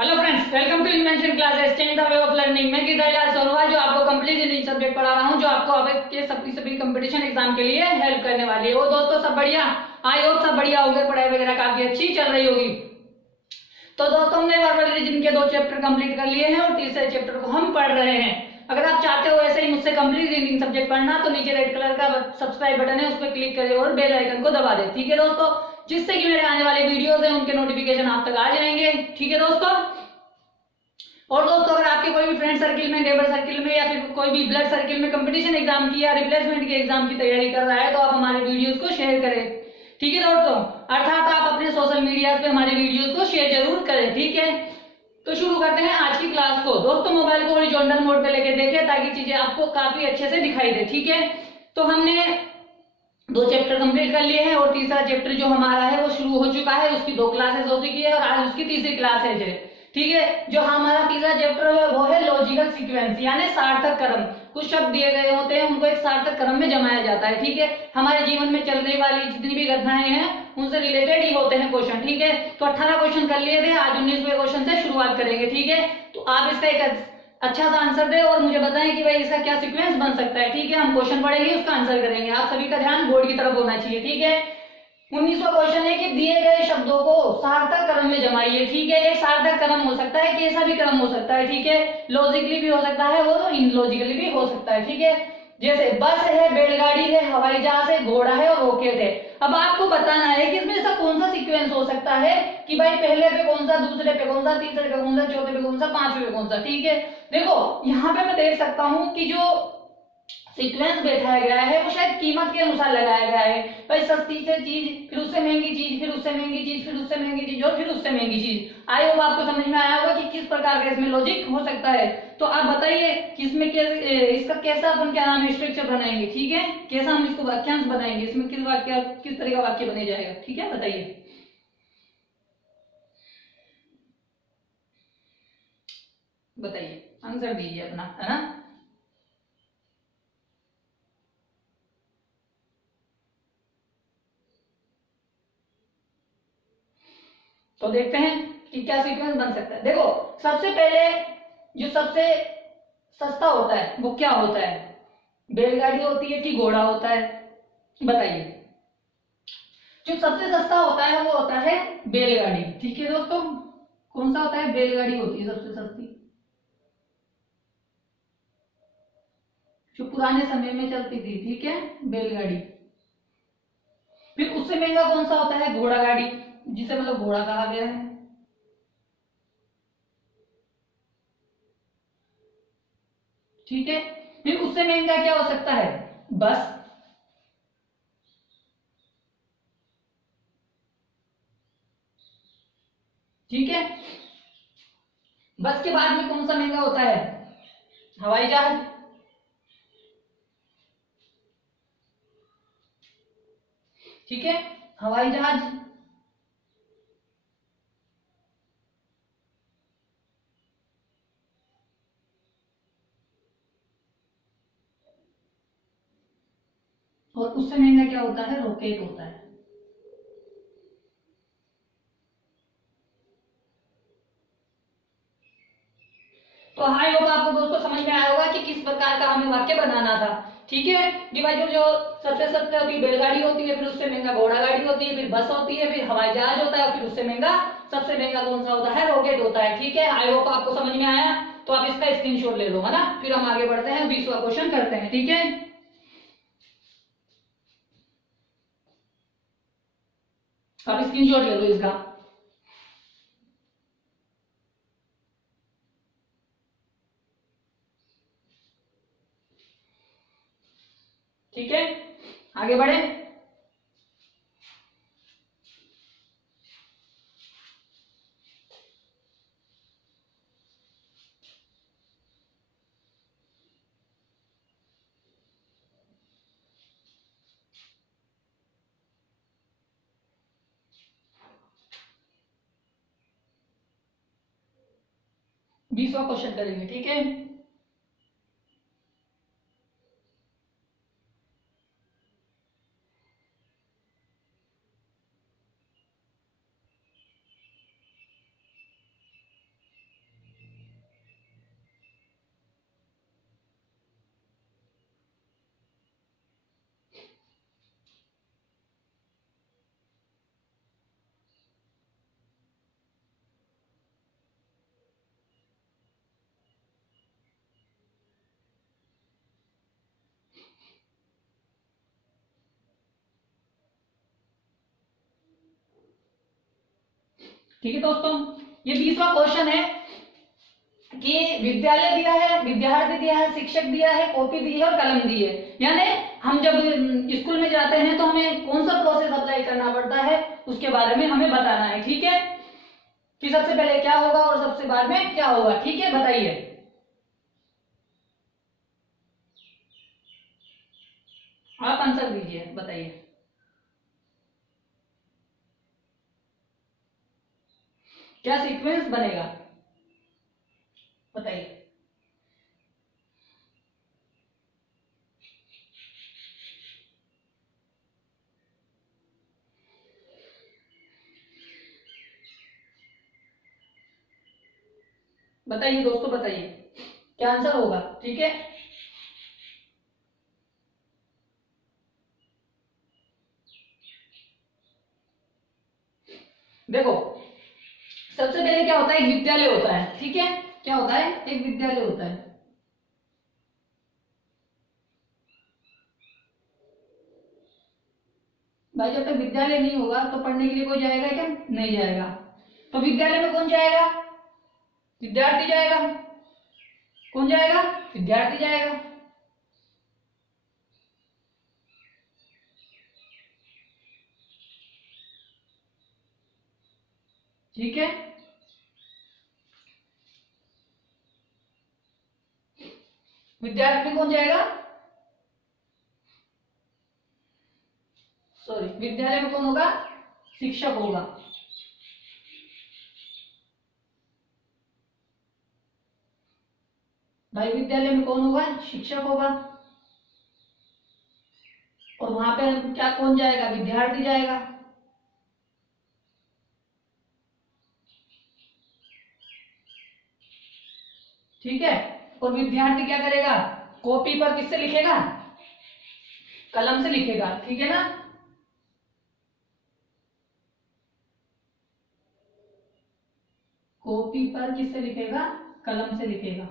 Hello friends, welcome to invention classes change the way of learning. मैं गीताइलाल सोनोवाल जो आपको कंप्लीट इंग्लिश सब्जेक्ट पढ़ा रहा हूं, जो आपको अब के सभी कंपटीशन एग्जाम के लिए हेल्प करने वाली है। वो दोस्तों सब बढ़िया, आई होप सब बढ़िया होंगे, पढ़ाई वगैरह काफी अच्छी चल रही होगी। तो दोस्तों हमने वर्बल रीजनिंग के 2 चैप्टर कंप्लीट कर लिए हैं और तीसरे चैप्टर को हम पढ़ रहे हैं। अगर आप चाहते हो ऐसे ही मुझसे कंप्लीट रीडिंग सब्जेक्ट पढ़ना तो नीचे रेड कलर का सब्सक्राइब बटन है, उस पर क्लिक करें और बेल आइकन को दबा दें। ठीक है दोस्तों, जिससे कि मेरे आने वाले वीडियोस हैं उनके नोटिफिकेशन आप तक आ जाएंगे। ठीक है दोस्तों। और दोस्तों अगर आपके कोई भी फ्रेंड सर्किल में, नेबर सर्किल में या फिर कोई भी ब्लड सर्किल में कंपटीशन एग्जाम की या रिप्लेसमेंट के एग्जाम की तैयारी कर रहा है तो आप हमारे वीडियोस को शेयर करें। ठीक है दोस्तों, अर्थात आप अपने सोशल मीडिया पे हमारे वीडियोस को शेयर जरूर करें। ठीक है, तो शुरू करते हैं आज की क्लास को। दोस्तों मोबाइल को हॉरिजॉन्टल मोड पे लेके देखें ताकि चीजें आपको काफी अच्छे से दिखाई दे। ठीक है, तो हमने 2 चैप्टर कंप्लीट कर लिए हैं और तीसरा चैप्टर जो हमारा है वो शुरू हो चुका है। उसकी 2 क्लासेस हो चुकी है और आज उसकी तीसरी क्लास है। ठीक है, जो हमारा तीसरा चैप्टर है वो है लॉजिकल सीक्वेंस यानी सार्थक क्रम। कुछ शब्द दिए गए होते हैं, उनको एक सार्थक क्रम में जमाया जाता है। ठीक है, हमारे जीवन में चलने वाली जितनी भी घटनाएं हैं उनसे रिलेटेड ही होते हैं क्वेश्चन। ठीक है, तो 18 क्वेश्चन कर लिए थे, आज 19वें क्वेश्चन से शुरुआत करेंगे। ठीक है, तो आप इसका एक अच्छा सा आंसर दे और मुझे बताएं कि भाई इसका क्या सीक्वेंस बन सकता है। ठीक है, हम क्वेश्चन पढ़ेंगे, उसका आंसर करेंगे। आप सभी का ध्यान बोर्ड की तरफ होना चाहिए। ठीक है, 19वां क्वेश्चन है कि दिए गए शब्दों को सार्थक क्रम में जमाइए। ठीक है, एक सार्थक क्रम हो सकता है, कैसा भी क्रम हो सकता है। ठीक है, लॉजिकली भी हो सकता है और इनलॉजिकली भी हो सकता है। ठीक है, जैसे बस है, बैलगाड़ी है, हवाई जहाज है, घोड़ा है और रॉकेट है। अब आपको बताना है कि इसमें ऐसा कौन सा सीक्वेंस हो सकता है कि भाई पहले पे कौन सा, दूसरे पे कौन सा, तीसरे पे कौन सा, चौथे पे कौन सा, पांचवे पे कौन सा। ठीक है, देखो यहाँ पे मैं देख सकता हूं कि जो सीक्वेंस बैठाया गया है वो शायद कीमत के अनुसार लगाया गया है। भाई सस्ती से चीज, फिर उससे महंगी चीज, फिर उससे महंगी चीज, फिर उससे महंगी चीज और फिर उससे महंगी चीज। आई होप आपको समझ में आया होगा कि किस प्रकार का इसमें लॉजिक हो सकता है। तो आप बताइए कि इसमें इसका कैसा अपन क्या नाम है स्ट्रक्चर बनाएंगे। ठीक है, कैसा हम इसको वाक्यांश बनाएंगे, इसमें किस वाक्य, किस तरह का वाक्य बने जाएगा। ठीक है, बताइए बताइए आंसर दीजिए अपना, है ना। तो देखते हैं कि क्या सीक्वेंस बन सकता है। देखो सबसे पहले जो सबसे सस्ता होता है वो क्या होता है, बैलगाड़ी होती है कि घोड़ा होता है, बताइए। जो सबसे सस्ता होता है वो होता है बैलगाड़ी। ठीक है दोस्तों, कौन सा होता है, बैलगाड़ी होती है सबसे सस्ती, जो पुराने समय में चलती थी। ठीक है, बैलगाड़ी। फिर उससे महंगा कौन सा होता है, घोड़ा गाड़ी, जिसे मतलब घोड़ा कहा गया है। ठीक है, फिर उससे महंगा क्या हो सकता है, बस। ठीक है, बस के बाद में कौन सा महंगा होता है, हवाई जहाज। ठीक है, हवाई जहाज। और उससे महंगा क्या होता है, रॉकेट होता है। तो आई होप आपको दोस्तों समझ में आया होगा कि किस प्रकार का हमें वाक्य बनाना था। ठीक है, डिवाइजर जो सबसे सस्ते होती है बैलगाड़ी होती है, फिर उससे महंगा घोड़ा गाड़ी होती है, फिर बस होती है, फिर हवाई जहाज होता है, फिर उससे महंगा, सबसे महंगा कौन सा होता है, रॉकेट होता है। ठीक है, आई होप आपको समझ में आया। तो आप इसका स्क्रीनशॉट ले लो, है ना। फिर हम आगे बढ़ते हैं, 20वां क्वेश्चन करते हैं। ठीक है, आप स्क्रीनशॉट ले लो इसका। ठीक है, आगे बढ़े। बीसवा क्वेश्चन करेंगे। ठीक है, ठीक है दोस्तों, ये 20वां क्वेश्चन है कि विद्यालय दिया है, विद्यार्थी दिया है, शिक्षक दिया है, कॉपी दी है और कलम दी है। यानी हम जब स्कूल में जाते हैं तो हमें कौन सा प्रोसेस अप्लाई करना पड़ता है उसके बारे में हमें बताना है। ठीक है, कि सबसे पहले क्या होगा और सबसे बाद में क्या होगा। ठीक है, बताइए। आप आंसर दीजिए, बताइए क्या सीक्वेंस बनेगा, बताइए। बताइए दोस्तों, बताइए क्या आंसर होगा। ठीक है, देखो सबसे पहले क्या होता है, एक विद्यालय होता है। ठीक है, क्या होता है, एक विद्यालय होता है। भाई जब तक विद्यालय नहीं होगा तो पढ़ने के लिए कोई जाएगा क्या, नहीं जाएगा। तो विद्यालय में कौन जाएगा, विद्यार्थी जाएगा। कौन जाएगा, विद्यार्थी जाएगा। ठीक है, विद्यार्थी में कौन जाएगा, सॉरी, विद्यालय में कौन होगा, शिक्षक होगा। भाई विद्यालय में कौन होगा, शिक्षक होगा। और वहां पे क्या कौन जाएगा, विद्यार्थी जाएगा। ठीक है, और विद्यार्थी क्या करेगा, कॉपी पर किससे लिखेगा, कलम से लिखेगा। ठीक है ना, कॉपी पर किससे लिखेगा, कलम से लिखेगा।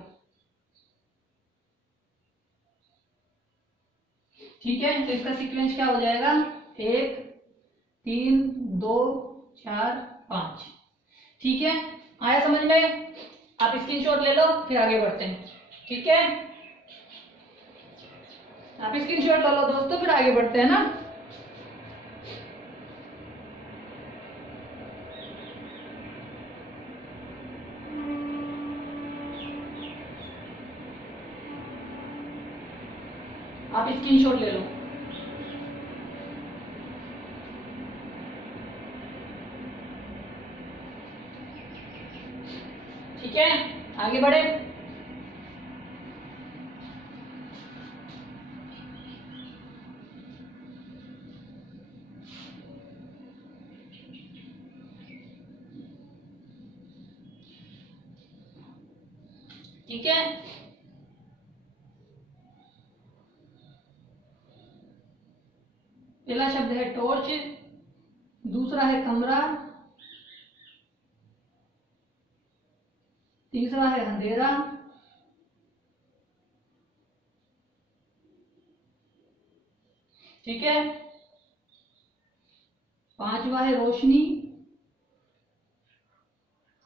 ठीक है, तो इसका सीक्वेंस क्या हो जाएगा, 1 3 2 4 5। ठीक है, आया समझ में। आप स्क्रीनशॉट ले लो फिर आगे बढ़ते हैं। ठीक है, आप स्क्रीनशॉट ले लो दोस्तों फिर आगे बढ़ते हैं ना। आप स्क्रीनशॉट ले लो। ठीक है, आगे बढ़े। ठीक है, पहला शब्द है टॉर्च, दूसरा है कमरा, तीसरा है अंधेरा, ठीक है, पांचवा है रोशनी,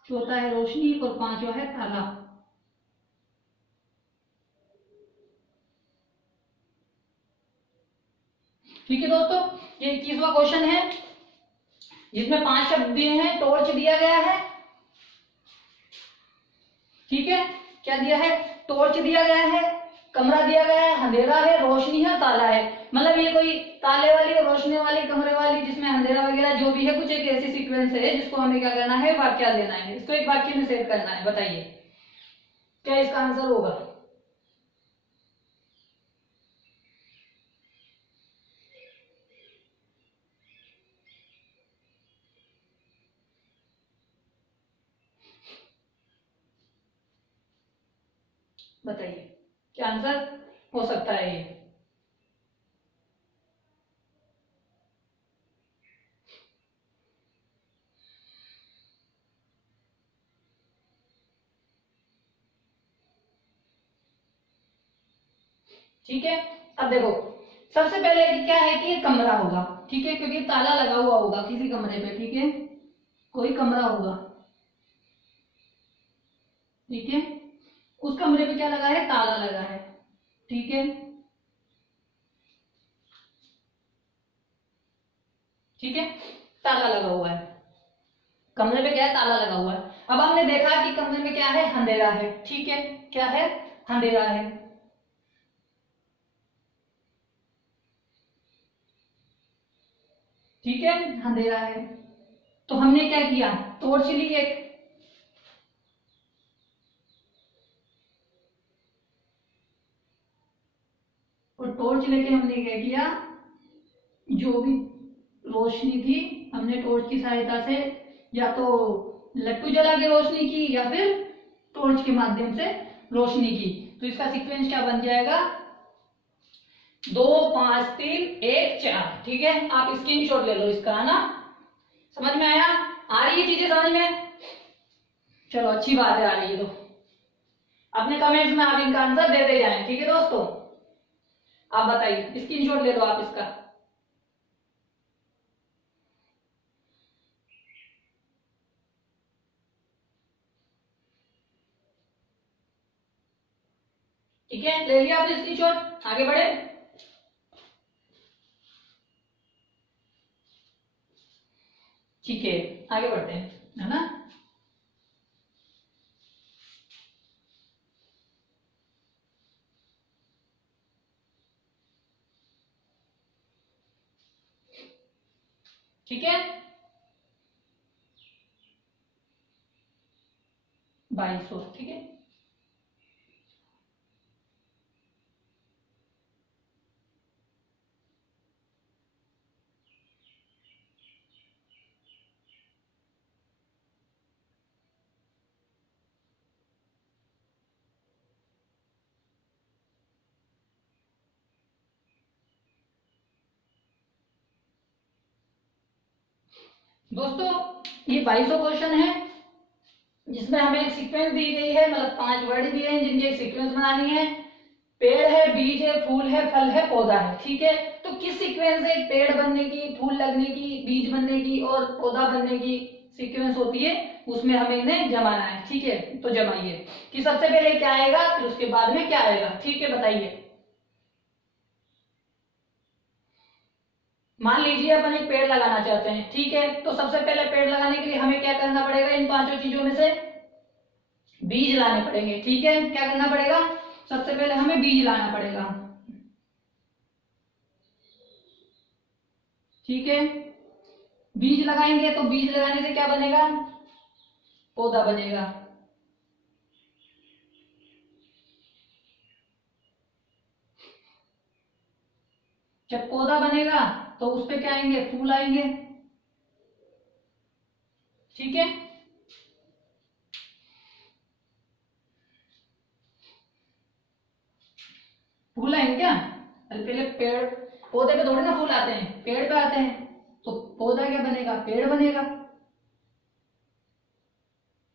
चौथा है रोशनी और पांचवा है ताला। ठीक है दोस्तों, ये 21वां क्वेश्चन है जिसमें 5 शब्द दिए हैं। टॉर्च दिया गया है, ठीक है, क्या दिया है, टॉर्च दिया गया है, कमरा दिया गया है, अंधेरा है, रोशनी है, ताला है। मतलब ये कोई ताले वाली और रोशनी वाली, कमरे वाली, जिसमें अंधेरा वगैरह जो भी है, कुछ एक ऐसी सीक्वेंस है जिसको हमें क्या करना है, वाक्य देना है। इसको एक वाक्य में सेट करना है। बताइए क्या इसका आंसर होगा। बताइए क्या आंसर हो सकता है ये। ठीक है, अब देखो सबसे पहले क्या है कि ये कमरा होगा। ठीक है, क्योंकि ताला लगा हुआ होगा किसी कमरे पे। ठीक है, कोई कमरा होगा, ठीक है, उस कमरे पे क्या लगा है, ताला लगा है, ठीक है, ठीक है, ताला लगा हुआ है, कमरे में क्या है, ताला लगा हुआ है। अब हमने देखा कि कमरे में क्या है, अंधेरा है, ठीक है, क्या है, अंधेरा है, ठीक है, अंधेरा है। तो हमने क्या किया, टॉर्च ली एक, और टॉर्च लेके हमने क्या किया, जो भी रोशनी थी हमने टॉर्च की सहायता से या तो लट्टू जला के रोशनी की या फिर टॉर्च के माध्यम से रोशनी की। तो इसका सीक्वेंस क्या बन जाएगा, 2 5 3 1 4, ठीक है। आप स्क्रीनशॉट ले लो इसका, है ना, समझ में आया, आ रही है चीजें समझ में, चलो अच्छी बात है, आ रही है तो अपने कमेंट्स में आप इनका आंसर देते जाएं, ठीक है दोस्तों। आप बताइए, स्क्रीनशॉट ले लो आप इसका। ठीक है, ले लिया आपने स्क्रीनशॉट, आगे बढ़े। ठीक है, आगे बढ़ते हैं, है ना। ठीक है, 2200, ठीक है, दोस्तों ये 2200 क्वेश्चन है जिसमें हमें एक सीक्वेंस दी गई है, मतलब 5 वर्ड दिए हैं जिनकी एक सीक्वेंस बनानी है। पेड़ है, बीज है, फूल है, फल है, पौधा है, ठीक है। तो किस सीक्वेंस से पेड़ बनने की, फूल लगने की, बीज बनने की और पौधा बनने की सीक्वेंस होती है, उसमें हमें इन्हें जमाना है, ठीक है। तो जमाइए कि सबसे पहले क्या आएगा फिर उसके बाद में क्या आएगा, ठीक है, बताइए। मान लीजिए अपन एक पेड़ लगाना चाहते हैं, ठीक है, तो सबसे पहले पेड़ लगाने के लिए हमें क्या करना पड़ेगा, इन 5 चीजों में से बीज लाने पड़ेंगे, ठीक है। क्या करना पड़ेगा, सबसे पहले हमें बीज लाना पड़ेगा, ठीक है। बीज लगाएंगे तो बीज लगाने से क्या बनेगा, पौधा बनेगा, जब पौधा बनेगा तो उस पे क्या आएंगे, फूल आएंगे, ठीक है। फूल आएंगे क्या, अरे पहले पेड़, पौधे पे थोड़े ना फूल आते हैं, पेड़ पे आते हैं, तो पौधा क्या बनेगा, पेड़ बनेगा,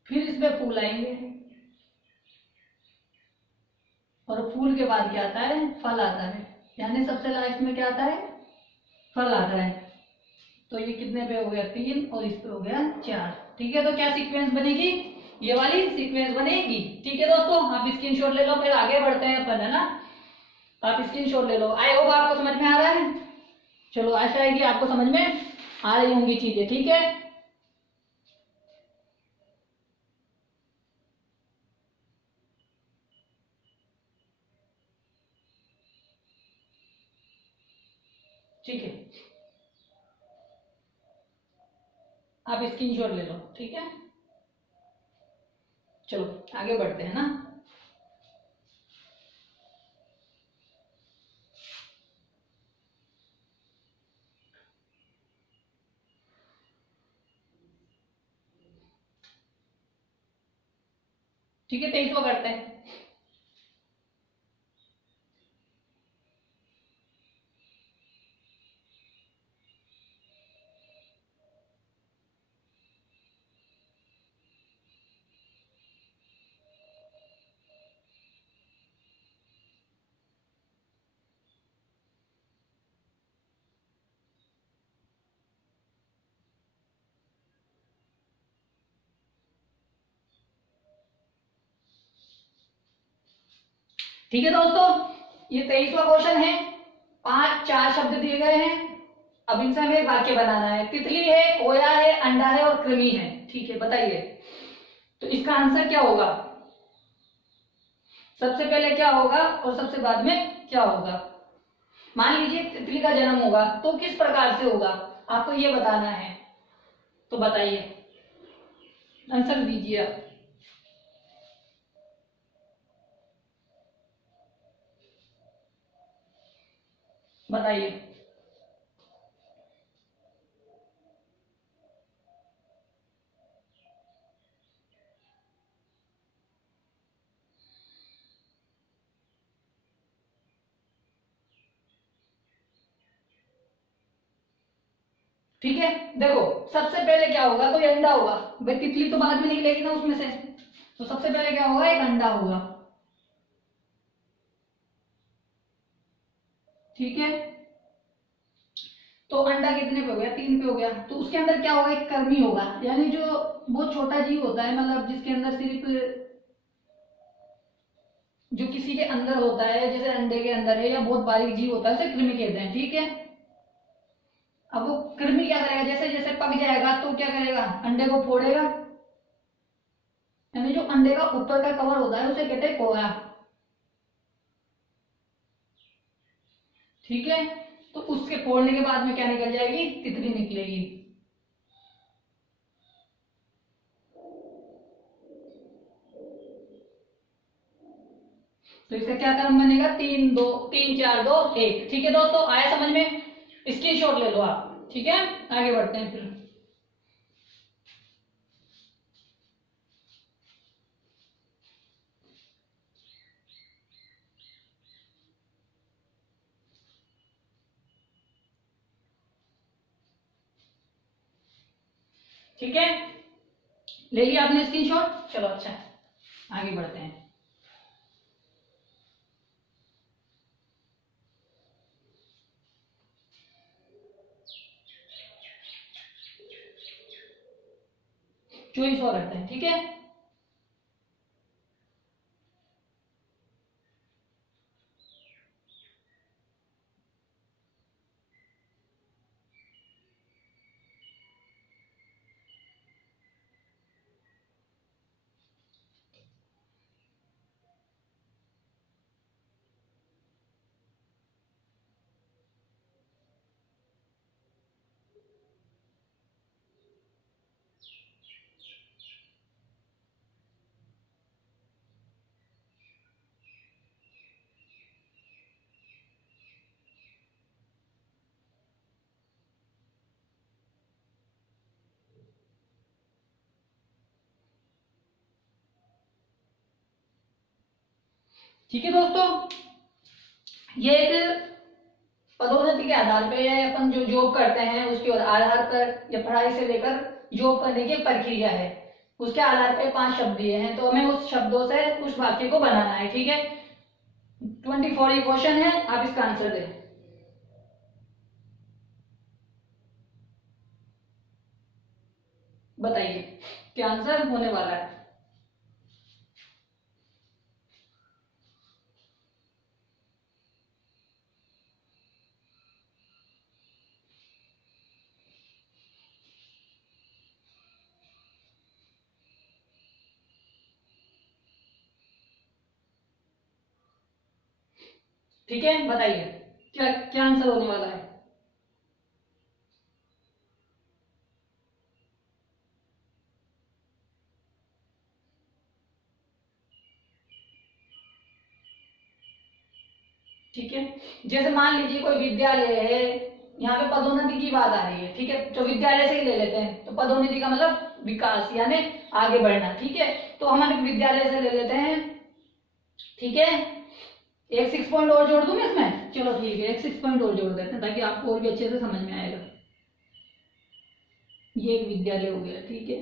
फिर इसमें फूल आएंगे, और फूल के बाद क्या आता है, फल आता है, यानी सबसे लास्ट में क्या आता है, फल आता है। तो ये कितने पे हो गया, 3, और इस पे हो गया 4, ठीक है। तो क्या सीक्वेंस बनेगी, ये वाली सीक्वेंस बनेगी, ठीक है दोस्तों। आप स्क्रीनशॉट ले लो, फिर आगे बढ़ते हैं अपन, है ना। आप स्क्रीनशॉट ले लो, आई होप आपको समझ में आ रहा है। चलो आशा है कि आपको समझ में आ रही होंगी चीजें, ठीक है। ठीक है, आप स्क्रीनशॉट ले लो, ठीक है। चलो आगे बढ़ते हैं ना। ठीक है, 23 को करते हैं। ठीक है दोस्तों, ये 23वां क्वेश्चन है। 4 शब्द दिए गए हैं, अब इनसे हमें एक वाक्य बनाना है। तितली है, कोया है, अंडा है और कृमि है। ठीक है, बताइए तो इसका आंसर क्या होगा? सबसे पहले क्या होगा और सबसे बाद में क्या होगा? मान लीजिए तितली का जन्म होगा तो किस प्रकार से होगा, आपको ये बताना है। तो बताइए, आंसर दीजिए आप। बताइए। ठीक है, देखो सबसे पहले क्या होगा, कोई अंडा होगा। भाई तितली तो बाद में निकलेगी ना उसमें से, तो सबसे पहले क्या होगा, एक अंडा होगा। ठीक है, तो अंडा कितने पे हो गया, 3 पे हो गया। तो उसके अंदर क्या होगा, एक कर्मी होगा, यानी जो बहुत छोटा जीव होता है, मतलब जिसके अंदर सिर्फ जो किसी के अंदर होता है, जैसे अंडे के अंदर है या बहुत बारीक जीव होता है, उसे कृमि कहते हैं। ठीक है, अब वो कृमि क्या करेगा, जैसे जैसे पक जाएगा तो क्या करेगा, अंडे को फोड़ेगा, यानी जो अंडे का ऊपर का कवर होता है उसे कहते हैं कोया। ठीक है, तो उसके फोड़ने के बाद में क्या निकल जाएगी, तितली निकलेगी। तो इसका क्या क्रम बनेगा, 3 2 3 4 2 1। ठीक है दोस्तों, आया समझ में? स्क्रीनशॉट ले लो आप। ठीक है, आगे बढ़ते हैं फिर। ठीक है, ले लिया आपने स्क्रीनशॉट, चलो अच्छा आगे बढ़ते हैं। चॉइस और करते हैं। ठीक है, ठीक है दोस्तों, ये एक पदोन्नति के आधार पे या अपन जो जॉब करते हैं उसके आधार पर, या पढ़ाई से लेकर जॉब करने की प्रक्रिया है, उसके आधार पे 5 शब्द दिए हैं, तो हमें उस शब्दों से उस वाक्य को बनाना है। ठीक है, 24 ये क्वेश्चन है, आप इसका आंसर दें। बताइए क्या आंसर होने वाला है। ठीक है, बताइए क्या क्या आंसर होने वाला है। ठीक है, जैसे मान लीजिए कोई विद्यालय है, यहाँ पे पदोन्नति की बात आ रही है। ठीक है, तो विद्यालय से ही ले लेते हैं, तो पदोन्नति का मतलब विकास यानी आगे बढ़ना। ठीक है, तो हम एक विद्यालय से ले लेते हैं। ठीक है, एक 6 पॉइंट और जोड़ दूं मैं इसमें, चलो ठीक है, एक 6 पॉइंट और जोड़ देते हैं ताकि आपको और भी अच्छे से समझ में आएगा। ये एक विद्यालय हो गया। ठीक है,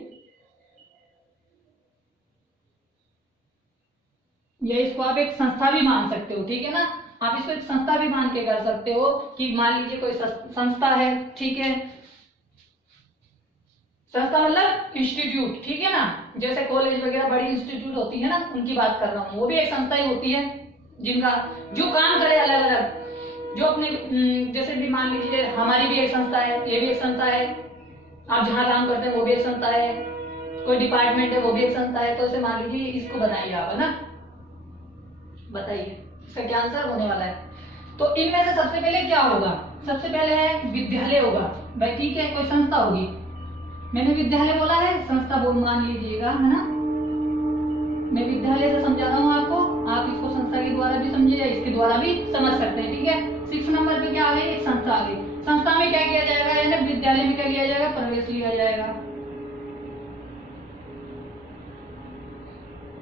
या इसको आप एक संस्था भी मान सकते हो। ठीक है ना, आप इसको एक संस्था भी मान के कर सकते हो कि मान लीजिए कोई संस्था है। ठीक है, संस्था मतलब इंस्टीट्यूट। ठीक है ना, जैसे कॉलेज वगैरह बड़ी इंस्टीट्यूट होती है ना, उनकी बात कर रहा हूँ, वो भी एक संस्था ही होती है। जिनका जो काम करे अलग अलग, जो अपने जैसे भी मान लीजिए हमारी भी एक संस्था है, ये भी एक संस्था है, आप जहाँ काम करते हैं वो भी एक संस्था है, कोई डिपार्टमेंट है वो भी एक संस्था है, तो ऐसे मान लीजिए इसको बनाइए आप, है ना। बताइए इसका क्या आंसर होने वाला है। तो इनमें से सबसे पहले क्या होगा, सबसे पहले है विद्यालय होगा भाई, ठीक है, कोई संस्था होगी। मैंने विद्यालय बोला है, संस्था बोल मान लीजिएगा, है ना। मैं विद्यालय से समझा रहा हूँ आपको, आप इसको संस्था के द्वारा भी समझिए या इसके द्वारा भी समझ सकते हैं, ठीक है। 6 नंबर पे क्या आ गई, एक संस्था आ गई। संस्था में क्या किया जाएगा, यानी विद्यालय में क्या लिया जाएगा, प्रवेश लिया जाएगा,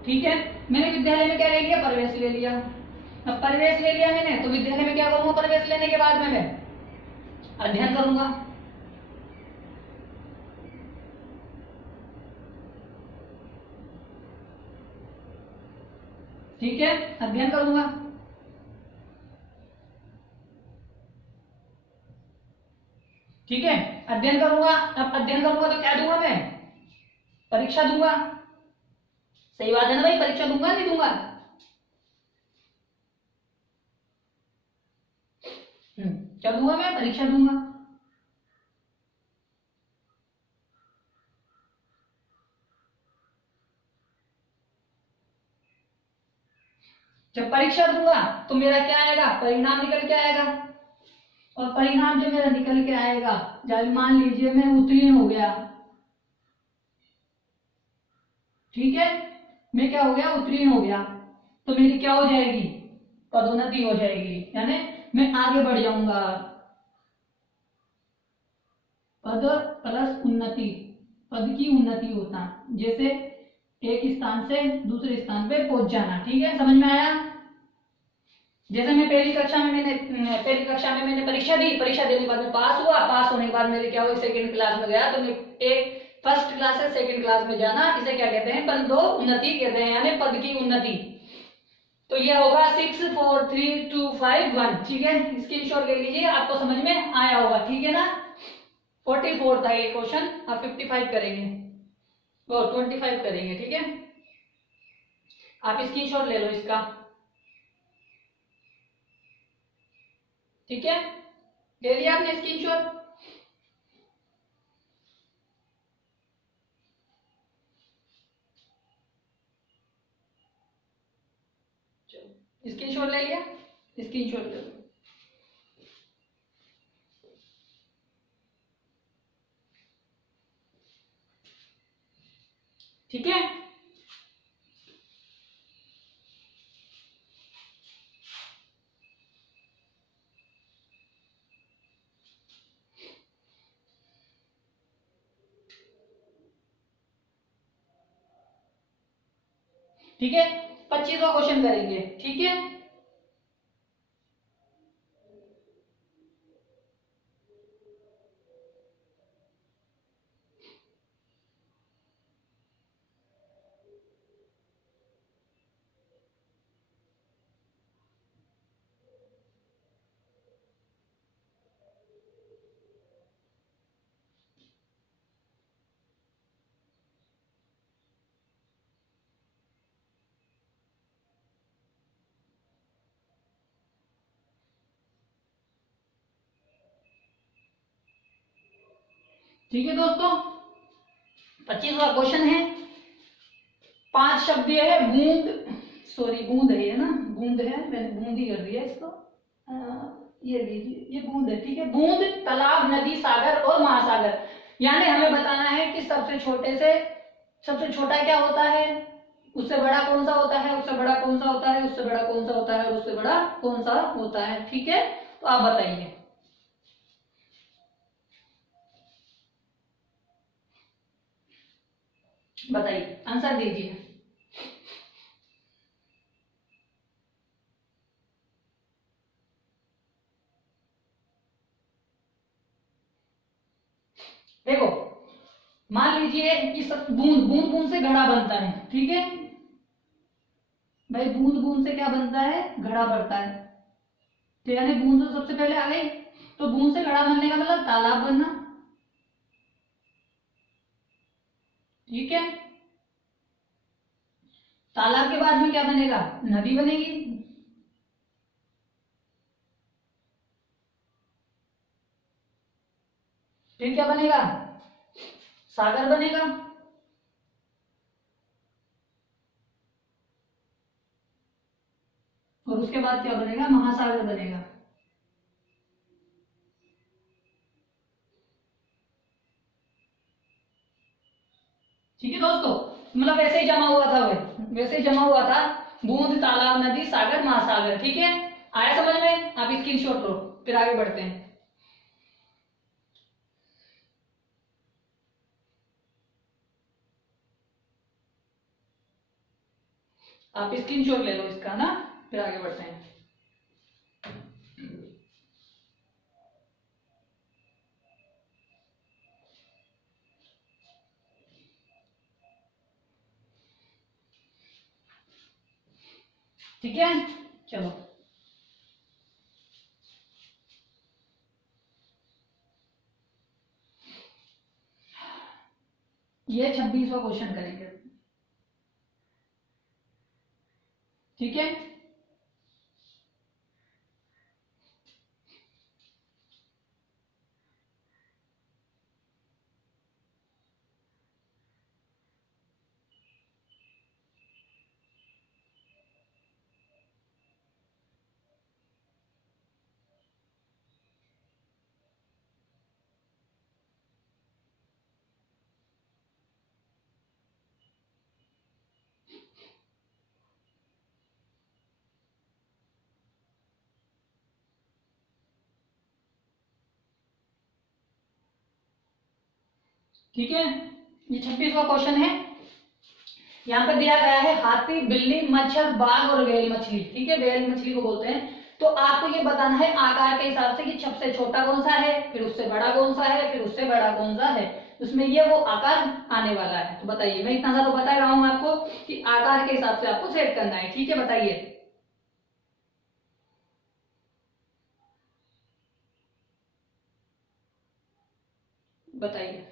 ठीक है। मैंने विद्यालय में क्या ले लिया, प्रवेश ले लिया। अब प्रवेश ले लिया मैंने, तो विद्यालय में क्या करूंगा, प्रवेश लेने के बाद में मैं अध्ययन करूंगा, ठीक है, अध्ययन करूंगा। ठीक है, अध्ययन करूंगा। अब अध्ययन करूंगा तो क्या दूंगा मैं, परीक्षा दूंगा। सही बात है ना भाई, परीक्षा दूंगा नहीं दूंगा। क्या दूंगा मैं, परीक्षा दूंगा। जब परीक्षा दूंगा तो मेरा क्या आएगा, परिणाम निकल के आएगा। और परिणाम जो मेरा निकल के आएगा, जब मान लीजिए मैं उत्तीर्ण हो गया, ठीक है, मैं क्या हो गया, उत्तीर्ण हो गया, तो मेरी क्या हो जाएगी, पदोन्नति हो जाएगी, यानी मैं आगे बढ़ जाऊंगा। पद प्लस उन्नति, पद की उन्नति होता, जैसे एक स्थान से दूसरे स्थान पे पहुंच जाना, ठीक है, समझ में आया। जैसे मैं पहली कक्षा में मैंने परीक्षा दी, परीक्षा देने के बाद में पास हुआ, पास होने के बाद मेरे क्या हुआ, सेकंड क्लास में गया, तो मैं एक फर्स्ट क्लास से सेकंड क्लास में जाना, इसे क्या कहते हैं, पदो उन्नति कहते हैं, यानी पद की उन्नति। तो ये होगा 6 4 3 2 5 1, ठीक है, स्क्रीनशॉट ले लीजिए, आपको समझ में आया होगा, ठीक है ना। 44 था ये क्वेश्चन, आप 55 करेंगे, वो 25 करेंगे, ठीक है। आप स्क्रीनशॉट ले लो इसका, ठीक है, ले लिया आपने स्क्रीनशॉट। स्क्रीनशॉट ले लिया, स्क्रीनशॉट ले लो, ठीक है। ठीक है, 25वां क्वेश्चन करेंगे, ठीक है। ठीक है दोस्तों, 25वां क्वेश्चन है, 5 शब्द ये है, बूंद, सॉरी बूंद है ये ना, बूंद है, मैंने बूंद ही कर दिया इसको, ये लीजिए, ये बूंद है, ठीक है। बूंद, तालाब, नदी, सागर और महासागर, यानी हमें बताना है कि सबसे छोटे से सबसे छोटा क्या होता है, उससे बड़ा कौन सा होता है, उससे बड़ा कौन सा होता है, उससे बड़ा कौन सा होता है, और उससे बड़ा कौन सा होता है, ठीक है। तो आप बताइए, बताइए, आंसर दीजिए। देखो, मान लीजिए कि सब बूंद बूंद बूंद से घड़ा बनता है, ठीक है भाई, बूंद बूंद से क्या बनता है, घड़ा बनता है, तो यानी बूंद तो सबसे पहले आ गई, तो बूंद से घड़ा बनने का मतलब तालाब बनना, ठीक है। तालाब के बाद में क्या बनेगा, नदी बनेगी, फिर क्या बनेगा, सागर बनेगा। और उसके बाद क्या बनेगा, महासागर बनेगा। ठीक है दोस्तों, मतलब वैसे ही जमा हुआ था, वैसे ही जमा हुआ था, बूंद, तालाब, नदी, सागर, महासागर। ठीक है, आया समझ में? आप स्क्रीनशॉट लो, फिर आगे बढ़ते हैं। आप स्क्रीनशॉट ले लो इसका ना, फिर आगे बढ़ते हैं। ठीक है, चलो ये 26वां क्वेश्चन करेंगे। ठीक है, ठीक है, ये 26वां क्वेश्चन है। यहाँ पर दिया गया है हाथी, बिल्ली, मच्छर, बाघ और व्हेल मछली। ठीक है, व्हेल मछली को बोलते हैं। तो आपको ये बताना है आकार के हिसाब से कि सबसे छोटा कौन सा है, फिर उससे बड़ा कौन सा है, फिर उससे बड़ा कौन सा है, उसमें ये वो आकार आने वाला है। तो बताइए, मैं इतना सा तो बता रहा हूं आपको कि आकार के हिसाब से आपको सेट करना है। ठीक है, बताइए, बताइए।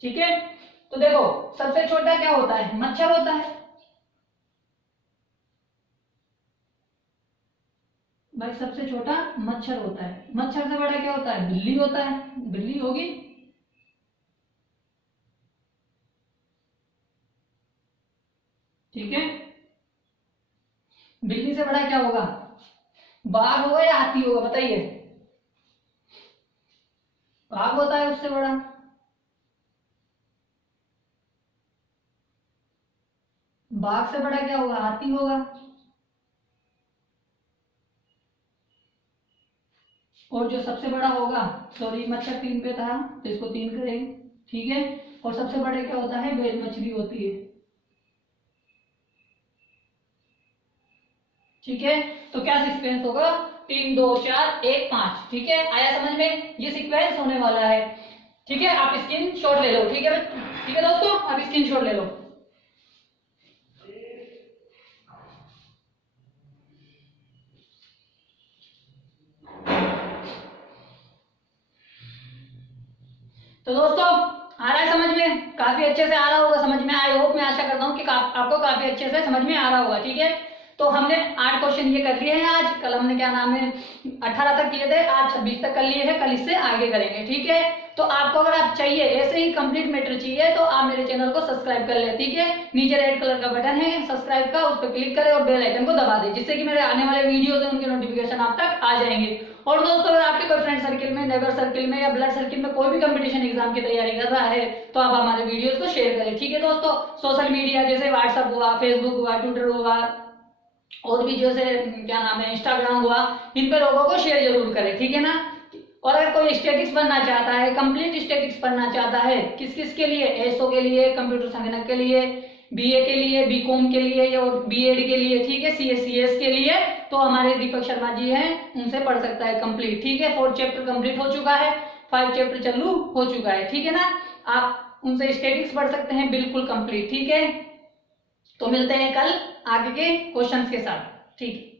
ठीक है, तो देखो सबसे छोटा क्या होता है, मच्छर होता है। भाई सबसे छोटा मच्छर होता है। मच्छर से बड़ा क्या होता है, बिल्ली होता है, बिल्ली होगी। ठीक है, बिल्ली से बड़ा क्या होगा, बाघ होगा या हाथी होगा, बताइए। बाघ होता है उससे बड़ा। बाघ से बड़ा क्या होगा, हाथी होगा। और जो सबसे बड़ा होगा, सॉरी मच्छर 3 पे था तो इसको 3 करेंगे। ठीक है, और सबसे बड़े क्या होता है, व्हेल मछली होती है। ठीक है, तो क्या सीक्वेंस होगा, 3 2 4 1 5। ठीक है, आया समझ में, ये सीक्वेंस होने वाला है। ठीक है, आप स्क्रीन शॉट ले लो। ठीक है, ठीक है दोस्तों, आप स्क्रीन शॉट ले लो। तो दोस्तों आ रहा है समझ में, काफी अच्छे से आ रहा होगा समझ में, आई होप, मैं आशा करता हूँ कि आपको काफी अच्छे से समझ में आ रहा होगा। ठीक है, तो हमने 8 क्वेश्चन ये कर लिए हैं आज। कल हमने क्या नाम है 18 तक किए थे, आज 26 तक कर लिए हैं, कल इससे आगे करेंगे। ठीक है, तो आपको अगर आप चाहिए ऐसे ही कंप्लीट मैटर चाहिए तो आप मेरे चैनल को सब्सक्राइब कर ले। ठीक है, नीचे रेड कलर का बटन है सब्सक्राइब का, उस पर क्लिक करें और बेल आइकन को दबा दें, जिससे कि मेरे आने वाले वीडियोस हैं उनके नोटिफिकेशन आप तक आ जाएंगे। और दोस्तों अगर आपके कोई फ्रेंड सर्किल में, नेबर सर्किल में या ब्लड सर्किल में कोई भी कंपटीशन एग्जाम की तैयारी कर रहा है तो आप हमारे वीडियोस को शेयर करें। ठीक है दोस्तों, सोशल मीडिया जैसे व्हाट्सएप हुआ, फेसबुक हुआ, ट्विटर हुआ, और भी जैसे क्या नाम है इंस्टाग्राम हुआ, इन पे लोगों को शेयर जरूर करें। ठीक है ना, और अगर कोई स्टैटिक्स बनना चाहता है, कंप्लीट स्टैटिक्स पढ़ना चाहता है, किस किस के लिए, एसओ के लिए, कंप्यूटर संगणक के लिए, बीए के लिए, बीकॉम के लिए और बीएड के लिए, ठीक है, सीएस के लिए, तो हमारे दीपक शर्मा जी हैं, उनसे पढ़ सकता है कंप्लीट। ठीक है, 4 चैप्टर कंप्लीट हो चुका है, 5 चैप्टर चालू हो चुका है। ठीक है ना, आप उनसे स्टैटिक्स पढ़ सकते हैं बिल्कुल कंप्लीट। ठीक है, तो मिलते हैं कल आगे के क्वेश्चंस के साथ। ठीक है।